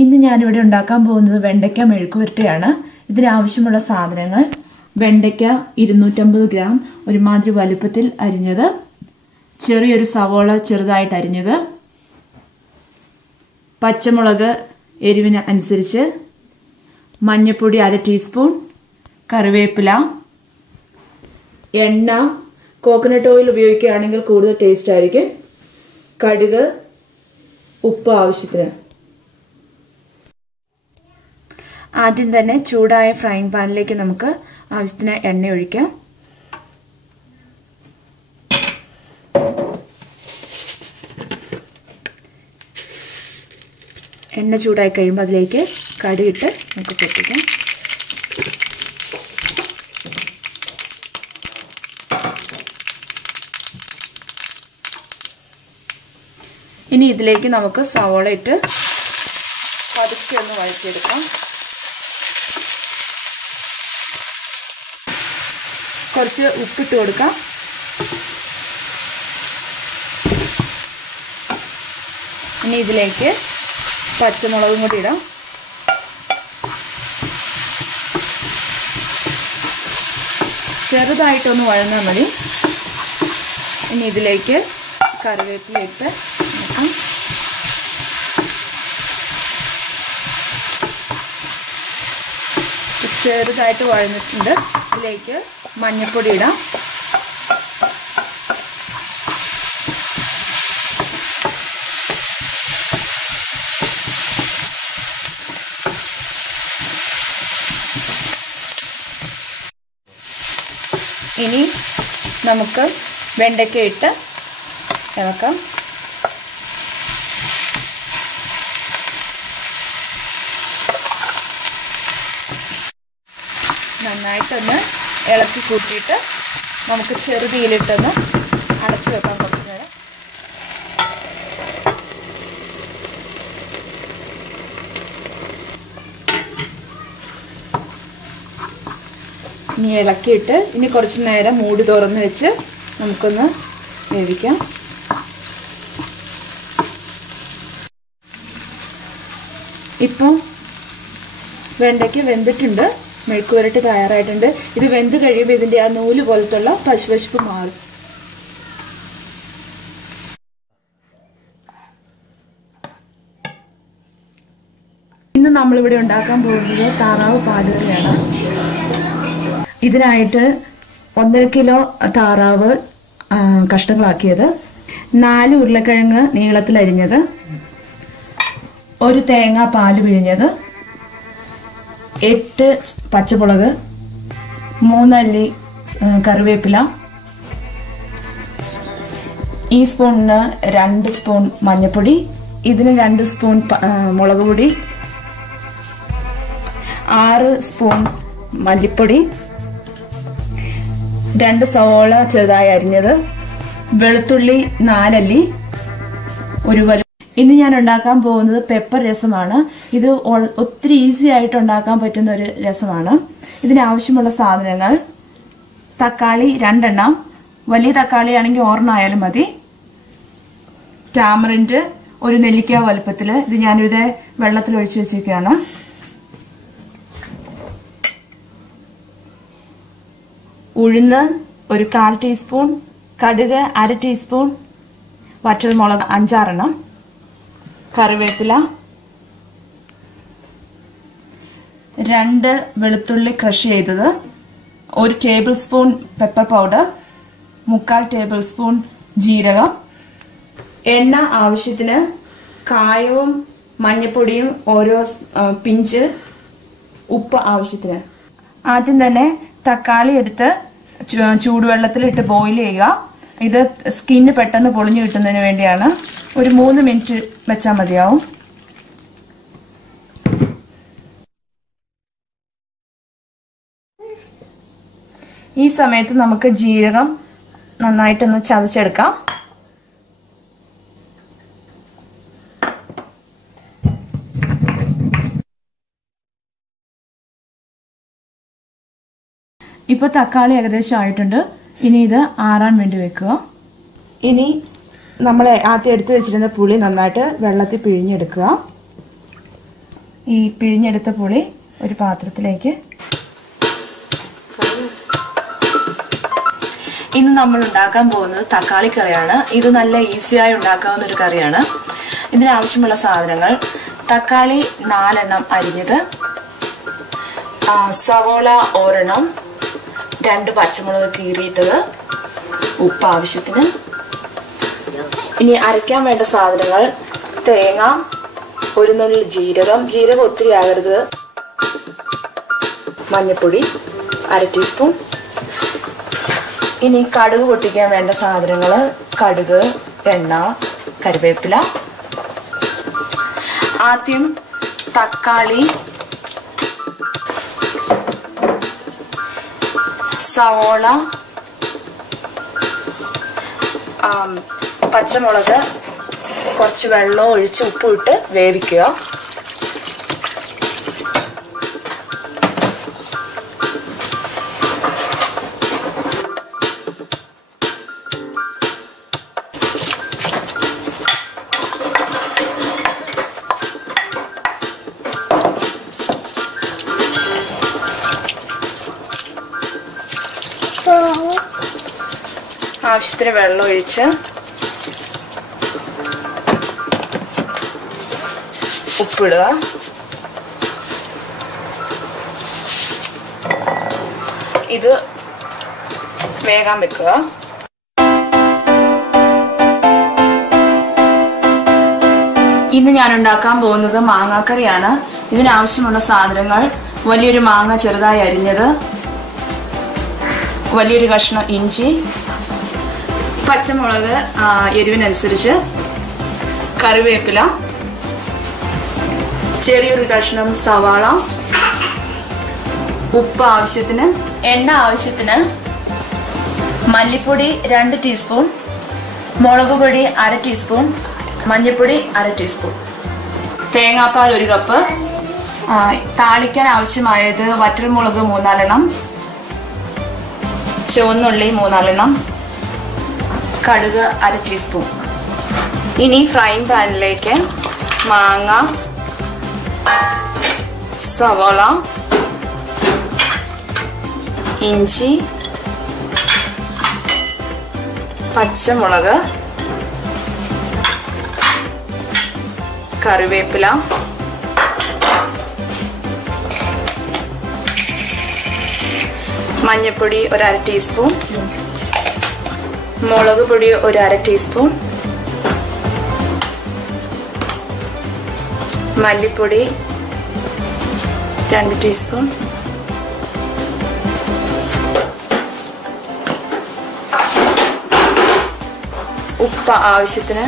ഇന്ന് ഞാനിവിടെ ഉണ്ടാക്കാൻ പോകുന്നത് വെണ്ടയ്ക്ക മെഴുക്കുവരട്ടിയാണ്. ഇതിനാവശ്യമുള്ള സാധനങ്ങൾ: വെണ്ടയ്ക്ക 250 ഗ്രാം ഒരുമാതിരി വലുപ്പത്തിൽ അരിഞ്ഞത്, ചെറിയൊരു സവോള ചെറുതായിട്ട് അരിഞ്ഞത്, പച്ചമുളക് എരിവിന് അനുസരിച്ച്, മഞ്ഞൾപ്പൊടി 1/2 ടീസ്പൂൺ, കറിവേപ്പില, എണ്ണ, കോക്കനട്ട് ഓയിൽ ഉപയോഗിക്കുകയാണെങ്കിൽ കൂടുതൽ ടേസ്റ്റ് ആയിരിക്കും, കടുക്, ഉപ്പ് ആവശ്യത്തിന്. ആദ്യം തന്നെ ചൂടായ ഫ്രൈങ് പാനിലേക്ക് നമുക്ക് ആവശ്യത്തിന് എണ്ണ ഒഴിക്കാം. എണ്ണ ചൂടായി കഴിയുമ്പോൾ അതിലേക്ക് കടുകിട്ട് നമുക്ക് പൊട്ടിക്കാം. ഇനി ഇതിലേക്ക് നമുക്ക് സവോള ഇട്ട് പതുക്കെ ഒന്ന് വഴറ്റിയെടുക്കാം. കുറച്ച് ഉപ്പിട്ട് കൊടുക്കാം. ഇനി ഇതിലേക്ക് പച്ചമുളകും കൂടി ഇടാം. ചെറുതായിട്ടൊന്ന് വഴന്നാൽ മതി. ഇനി ഇതിലേക്ക് കറിവേപ്പില ഇട്ട് നോക്കാം. ചെറുതായിട്ട് വഴന്നിട്ടുണ്ട്. ഇതിലേക്ക് മഞ്ഞൾപ്പൊടി ഇടാം. ഇനി നമുക്ക് വെണ്ടയ്ക്ക ഇട്ട് ഇളക്കാം. നന്നായിട്ടൊന്ന് ഇളക്കി കൂട്ടിയിട്ട് നമുക്ക് ചെറുതീയിലിട്ടൊന്ന് അടച്ചു വെക്കാം കുറച്ച് നേരം. ഇനി ഇളക്കിയിട്ട് ഇനി കുറച്ച് നേരം മൂടി തുറന്ന് വെച്ച് നമുക്കൊന്ന് വേവിക്കാം. ഇപ്പം വെണ്ടയ്ക്ക് വെന്തിട്ടുണ്ട്. മെഴുക്കുവരട്ടി തയ്യാറായിട്ടുണ്ട്. ഇത് വെന്ത് കഴിയുമ്പോൾ ഇതിൻ്റെ ആ നൂല് പോലത്തുള്ള പശുപശുപ്പ് മാറും. ഇന്ന് നമ്മളിവിടെ ഉണ്ടാക്കാൻ പോകുന്നത് താറാവ് പാലുകറിയാണ്. ഇതിനായിട്ട് 1.5 കിലോ താറാവ് കഷ്ണങ്ങളാക്കിയത്, 4 ഉരുളക്കിഴങ്ങ് നീളത്തിലരിഞ്ഞത്, 1 തേങ്ങ പാല് പിഴിഞ്ഞത്, 8 പച്ചമുളക്, 3 അല്ലി കറിവേപ്പില, ഈ സ്പൂണിന് 2 സ്പൂൺ മഞ്ഞൾപ്പൊടി, ഇതിന് 2 സ്പൂൺ മുളക് പൊടി, 6 സ്പൂൺ മല്ലിപ്പൊടി, 2 സവോള ചെറുതായി അരിഞ്ഞത്, വെളുത്തുള്ളി 4 അല്ലി, 1 വലിയ. ഇന്ന് ഞാൻ ഉണ്ടാക്കാൻ പോകുന്നത് പെപ്പർ രസമാണ്. ഇത് ഒത്തിരി ഈസി ആയിട്ട് ഉണ്ടാക്കാൻ പറ്റുന്ന ഒരു രസമാണ്. ഇതിനാവശ്യമുള്ള സാധനങ്ങൾ: തക്കാളി 2 എണ്ണം, വലിയ തക്കാളി ആണെങ്കിൽ 1 ആയാലും മതി, ടാമറിൻഡ് 1 നെല്ലിക്ക വലുപ്പത്തിൽ, ഇത് ഞാനിവിടെ വെള്ളത്തിൽ ഒഴിച്ചു വെച്ചിരിക്കുകയാണ്, ഉഴുന്ന് 1/4 ടീസ്പൂൺ, കടുക് 1/2 ടീസ്പൂൺ, വറ്റൽമുളക് 5-6 എണ്ണം, കറിവേപ്പില, 2 വെളുത്തുള്ളി ക്രഷ് ചെയ്തത്, 1 table spoon pepper powder, 3/4 table spoon ജീരകം, എണ്ണ ആവശ്യത്തിന്, കായവും മഞ്ഞൾപ്പൊടിയും ഓരോ പിഞ്ച്, ഉപ്പ് ആവശ്യത്തിന്. ആദ്യം തന്നെ തക്കാളി എടുത്ത് ചൂടുവെള്ളത്തിലിട്ട് ബോയിൽ ചെയ്യുക. ഇത് സ്കിന്ന് പെട്ടെന്ന് പൊളിഞ്ഞു കിട്ടുന്നതിന് വേണ്ടിയാണ്. ഒരു 3 മിനിറ്റ് വെച്ചാൽ മതിയാവും. ഈ സമയത്ത് നമുക്ക് ജീരകം നന്നായിട്ടൊന്ന് ചതച്ചെടുക്കാം. ഇപ്പോൾ തക്കാളി ഏകദേശം ആയിട്ടുണ്ട്. ഇനി ഇത് ആറാൻ വേണ്ടി വെക്കുക. ഇനി നമ്മൾ ആദ്യം എടുത്തു വെച്ചിരുന്ന പുളി നന്നായിട്ട് വെള്ളത്തിൽ പിഴിഞ്ഞെടുക്കുക. ഈ പിഴിഞ്ഞെടുത്ത പുളി ഒരു പാത്രത്തിലേക്ക്. ഇന്ന് നമ്മൾ ഉണ്ടാക്കാൻ പോകുന്നത് തക്കാളി കറിയാണ്. ഇത് നല്ല ഈസിയായി ഉണ്ടാക്കാവുന്ന ഒരു കറിയാണ്. ഇതിനാവശ്യമുള്ള സാധനങ്ങൾ: തക്കാളി 4 എണ്ണം അരിഞ്ഞത്, സവോള 1 എണ്ണം, 2 പച്ചമുളക് കീറിയിട്ടത്, ഉപ്പ് ആവശ്യത്തിന്. ഇനി അരയ്ക്കാൻ വേണ്ട സാധനങ്ങൾ: തേങ്ങ, 1 നുള്ളി ജീരകം ഒത്തിരി ആകരുത്, മഞ്ഞൾപ്പൊടി 1/2 ടീസ്പൂൺ. ഇനി കടുക് പൊട്ടിക്കാൻ വേണ്ട സാധനങ്ങൾ: കടുക്, എണ്ണ, കറിവേപ്പില. ആദ്യം തക്കാളി, സവോള, പച്ചമുളക് കുറച്ച് വെള്ളം ഒഴിച്ച് ഉപ്പിട്ട് വേവിക്കുക. ആവശ്യത്തിന് വെള്ളം ഒഴിച്ച് ഉപ്പിടുക. ഇത് വേഗം വെക്കുക. ഇന്ന് ഞാൻ ഉണ്ടാക്കാൻ പോകുന്നത് മാങ്ങാക്കറിയാണ്. ഇതിനാവശ്യമുള്ള സാധനങ്ങൾ: വലിയൊരു മാങ്ങ ചെറുതായി അരിഞ്ഞത്, വലിയൊരു കഷ്ണം ഇഞ്ചി, പച്ചമുളക് എരിവിനനുസരിച്ച്, കറിവേപ്പില, ചെറിയൊരു കഷ്ണം സവാള, ഉപ്പ് ആവശ്യത്തിന്, എണ്ണ ആവശ്യത്തിന്, മല്ലിപ്പൊടി 2 ടീസ്പൂൺ, മുളക് പൊടി 1/2 ടീസ്പൂൺ, മഞ്ഞൾപ്പൊടി 1/2 ടീസ്പൂൺ, തേങ്ങാപ്പാൽ 1 കപ്പ്, താളിക്കാൻ ആവശ്യമായത് വറ്റൽമുളക് 3-4 എണ്ണം, ചുവന്നുള്ളി 3-4 എണ്ണം, കടുക് 1/2 ടീസ്പൂൺ. ഇനി ഫ്രൈങ് പാനിലേക്ക് മാങ്ങ, സവോള, ഇഞ്ചി, പച്ചമുളക്, കറിവേപ്പില, മഞ്ഞൾപ്പൊടി 1/2 ടീസ്പൂൺ, മുളക് പൊടി 1/2 ടീസ്പൂൺ, മല്ലിപ്പൊടി 2 ടീസ്പൂൺ, ഉപ്പ് ആവശ്യത്തിന്,